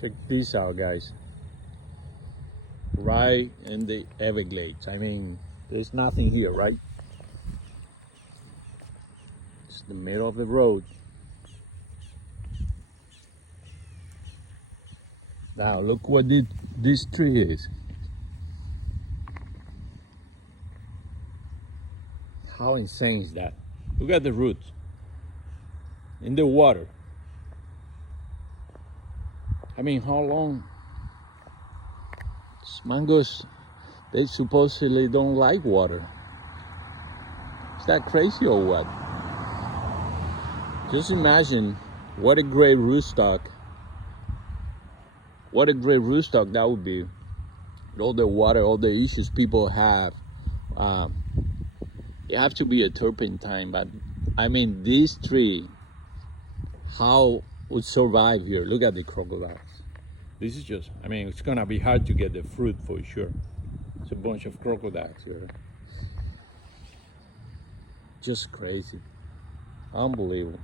Check this out, guys. Right in the Everglades. I mean, there's nothing here, right? It's the middle of the road. Now look what this tree is. How insane is that? Look at the roots in the water. I mean, how long? These mangoes, they supposedly don't like water. Is that crazy or what? Just imagine what a great rootstock. What a great rootstock that would be. With all the water, all the issues people have. You have to be a turpentine, but I mean, this tree, how would survive here? Look at the crocodiles. This is just, I mean, it's gonna be hard to get the fruit for sure. It's a bunch of crocodiles here. Just crazy. Unbelievable.